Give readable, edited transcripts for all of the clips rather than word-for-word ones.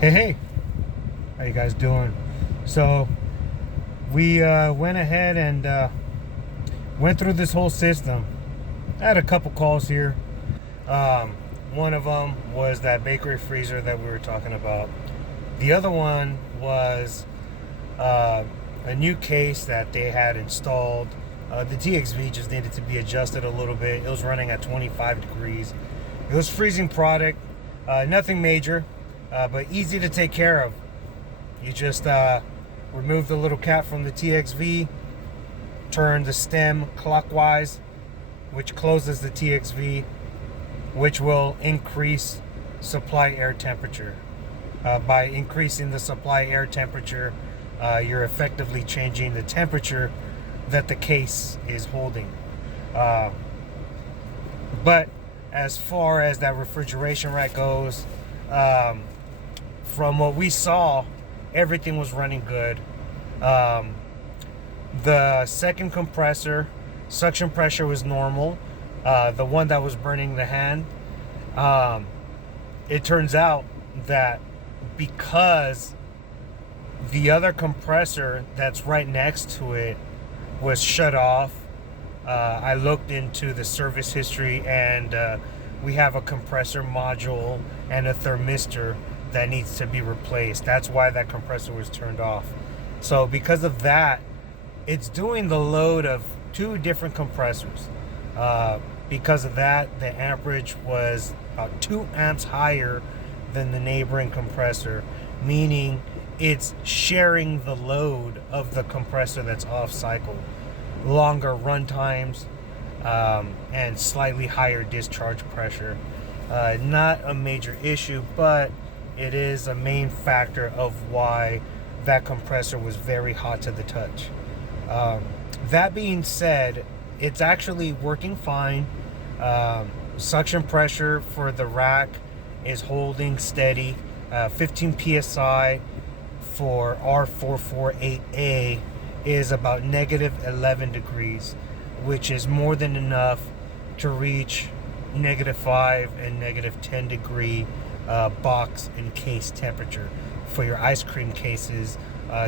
Hey, how you guys doing? So we went ahead and went through this whole system. I had a couple calls here. Um, One of them was that bakery freezer that we were talking about. The other one was uh, a new case that they had installed. The TXV just needed to be adjusted a little bit. It was running at 25 degrees. It was freezing product, nothing major, but easy to take care of. You just remove the little cap from the TXV, turn the stem clockwise, which closes the TXV, which will increase supply air temperature. By increasing the supply air temperature, you're effectively changing the temperature that the case is holding. Uh, but as far as that refrigeration rack goes, um, from what we saw, everything was running good. Um, the second compressor, suction pressure was normal. The one that was burning the hand, um, it turns out that because the other compressor that's right next to it was shut off, I looked into the service history, and we have a compressor module and a thermistor that needs to be replaced. That's why that compressor was turned off. So because of that, it's doing the load of two different compressors. Because of that, the amperage was about 2 amps higher than the neighboring compressor, meaning it's sharing the load of the compressor that's off cycle. Longer run times, and slightly higher discharge pressure. Not a major issue, but it is a main factor of why that compressor was very hot to the touch. That being said, it's actually working fine. Suction pressure for the rack is holding steady. 15 psi for R448A is about negative 11 degrees, which is more than enough to reach -5 and -10 degree box and case temperature for your ice cream cases,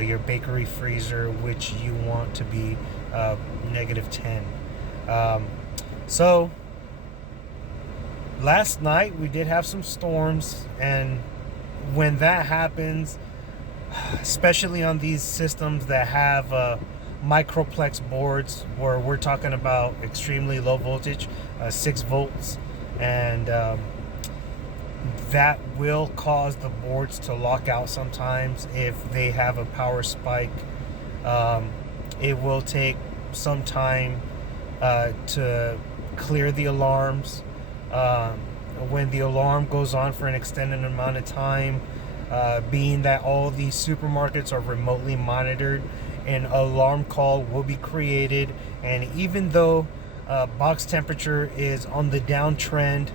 your bakery freezer, which you want to be -10. So last night we did have some storms, and when that happens, especially on these systems that have microplex boards, where we're talking about extremely low voltage, 6 volts, and that will cause the boards to lock out sometimes if they have a power spike. It will take some time to clear the alarms. When the alarm goes on for an extended amount of time, being that all these supermarkets are remotely monitored, an alarm call will be created, and even though box temperature is on the downtrend,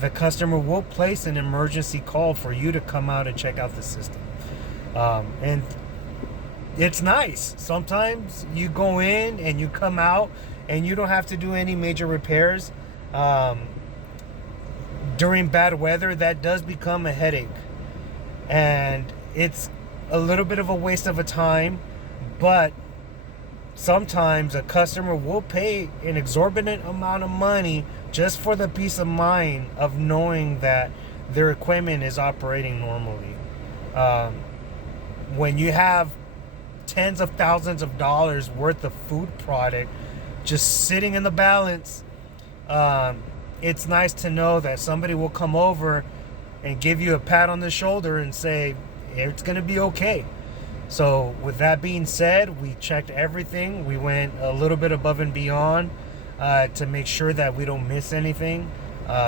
the customer will place an emergency call for you to come out and check out the system. And it's nice. Sometimes you go in and you come out and you don't have to do any major repairs. During bad weather, that does become a headache, and it's a little bit of a waste of a time, but sometimes a customer will pay an exorbitant amount of money just for the peace of mind of knowing that their equipment is operating normally. When you have tens of thousands of dollars worth of food product just sitting in the balance, it's nice to know that somebody will come over and give you a pat on the shoulder and say, it's going to be okay. So with that being said, we checked everything. We went a little bit above and beyond to make sure that we don't miss anything.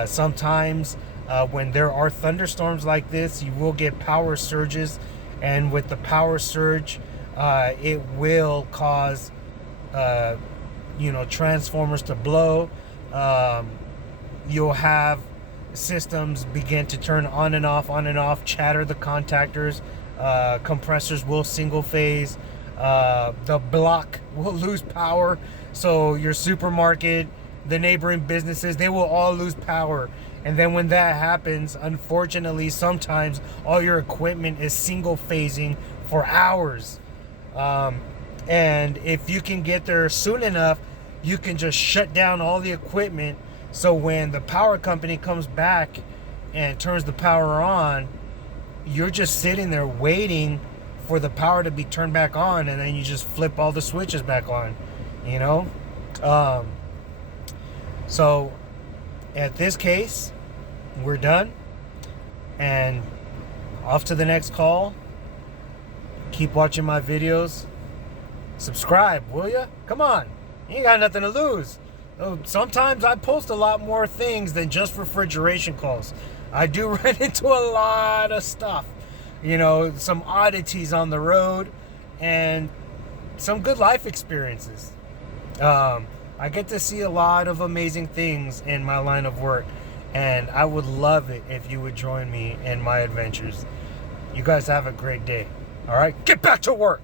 Sometimes when there are thunderstorms like this, you will get power surges, and with the power surge, it will cause transformers to blow. You'll have systems begin to turn on and off, chatter the contactors. Compressors will single phase. The block will lose power. So your supermarket, the neighboring businesses, they will all lose power And then when that happens, unfortunately, sometimes all your equipment is single phasing for hours. And if you can get there soon enough, you can just shut down all the equipment. So when the power company comes back and turns the power on, you're just sitting there waiting for the power to be turned back on, and then you just flip all the switches back on, you know? So at this case, we're done, and off to the next call. Keep watching my videos. Subscribe, will ya? Come on, you ain't got nothing to lose. Sometimes I post a lot more things than just refrigeration calls. I do run into a lot of stuff, you know, some oddities on the road and some good life experiences. I get to see a lot of amazing things in my line of work, and I would love it if you would join me in my adventures. You guys have a great day. All right, get back to work.